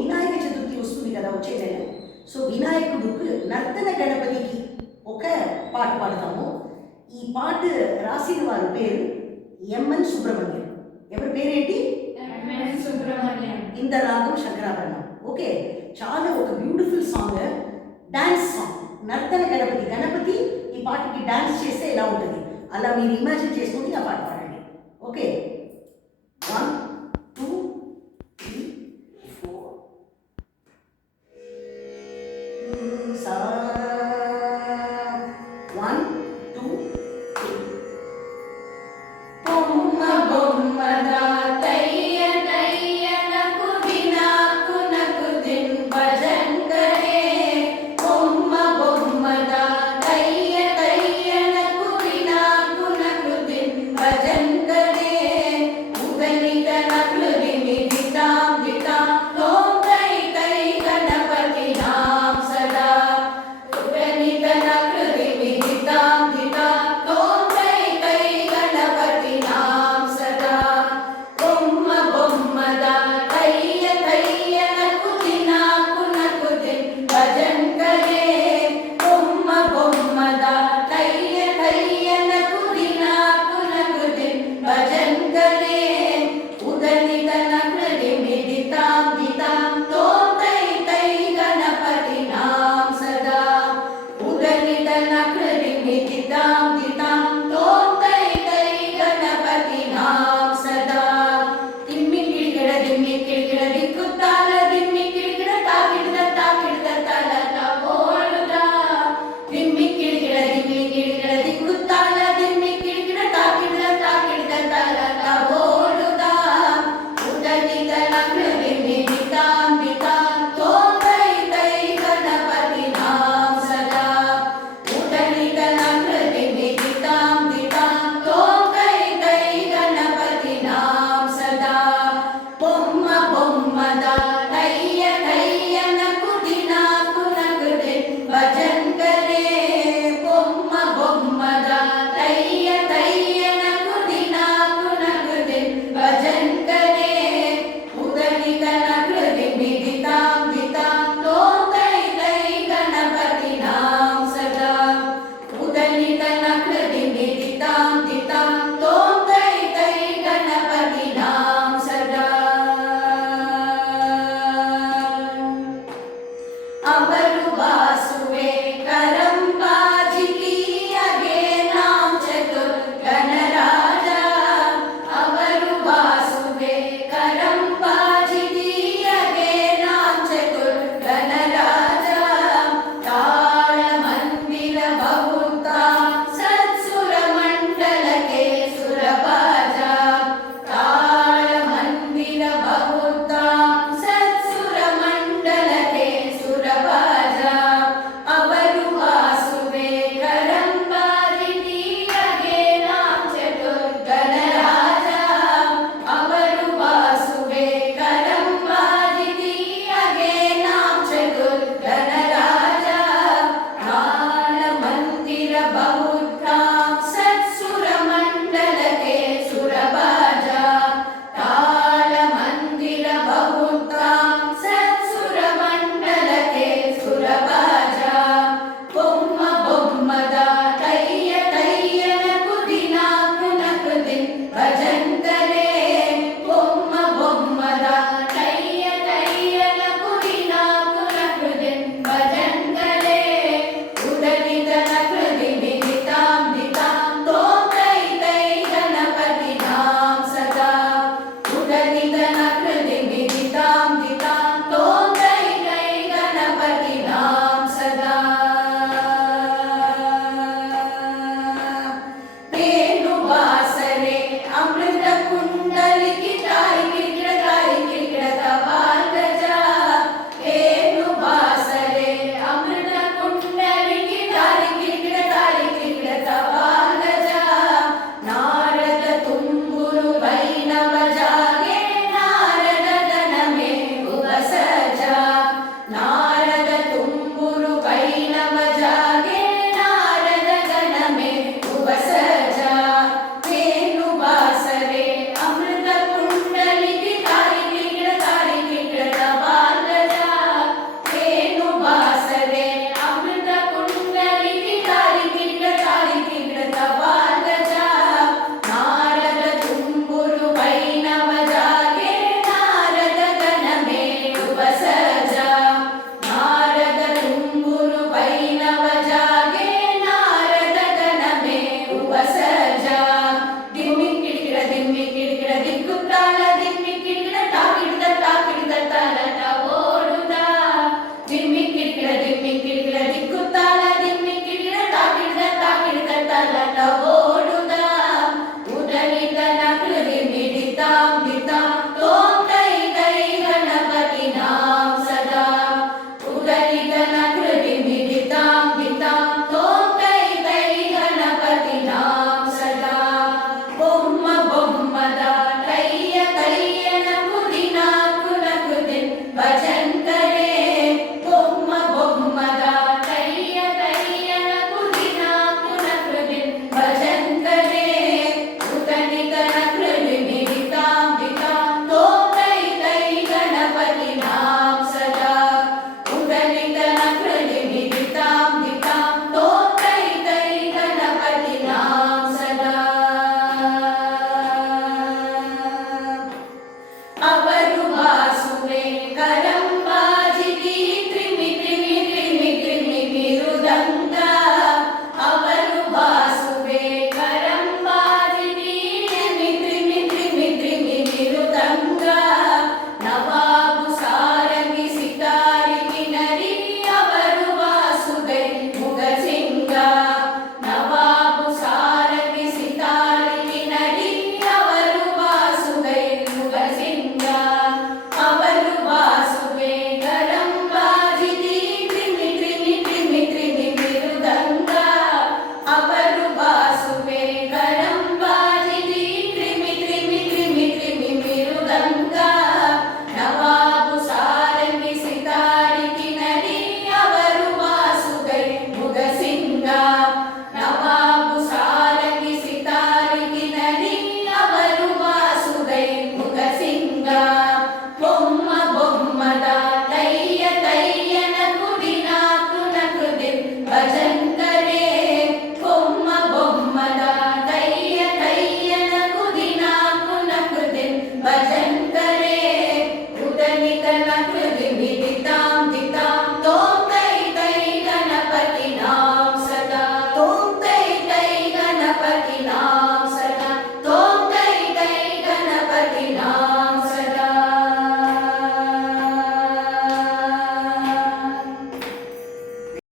వినాయక చతుర్థి వస్తుంది కదా వచ్చే నెల. సో వినాయకుడు నర్తన గణపతికి ఒక పాట పాడతాము. ఈ పాట రాసిన వారి పేరు ఎంఎన్ సుబ్రహ్మణ్యం. ఎవరి పేరేంటి? ఎంఎన్ సుబ్రహ్మణ్యం. ఇంద్రరాగం శంకరాభరణం. ఓకే, చాలా ఒక beautiful song, dance song. Nartana Ganapati, Ganapati ఈ పాటకి డాన్స్ చేస్తే ఎలా ఉంటుంది అలా మీరు ఇమాజిన్ చేసుకుని ఆ పాట పాడండి. ఓకే, 1 2 3 4 సా 1 2 3. బొమ్మ బొమ్మదా తయ్య తయ్యనకు దినాకునకు దిన్ భజన్ కరే. బొమ్మ బొమ్మదా తయ్య తయ్యనకు దినాకునకు దిన్ భజన్ కరే. ఉగనిత నకులు దిమి దితాం దితాం తోం తై తై గణపతి నాం సదా. ఉగనిత నకులు దిమి దితాం దితాం తోం తై తై గణపతి నాం సదా. బొమ్మ బొమ్మదా తయ్య తయ్యనకు దినాకునకు దిన్ భజన్ కరే. బొమ్మ బొమ్మదా తయ్య తయ్యనకు దినాకునకు దిన్ భజన్ కరే. ఉదనిత నకులు దిమి దితాం దితాం తోం తై తై గణపతి నాం సదా. ఉదనిత నకులు దిమి దితాం దితాం తోం తై తై గణపతి నాం సదా. దిమ్మి కిడికిడ దిక్కుతాల దిమ్మి కిడికిడ తాకిడిద తాల తబోలుదా. దిమ్మి కిడికిడ దిక్కుతాల దిమ్మి కిడికిడ తాకిడిద తాల తబోలుదా. ఉదనిత నకులు దిమి దితాం దితాం తోం తై తై గణపతి నాం సదా. ఉదనిత నకులు దిమి దితాం దితాం తోం తై తై గణపతి నాం సదా. బొమ్మ బొమ్మదా తయ్య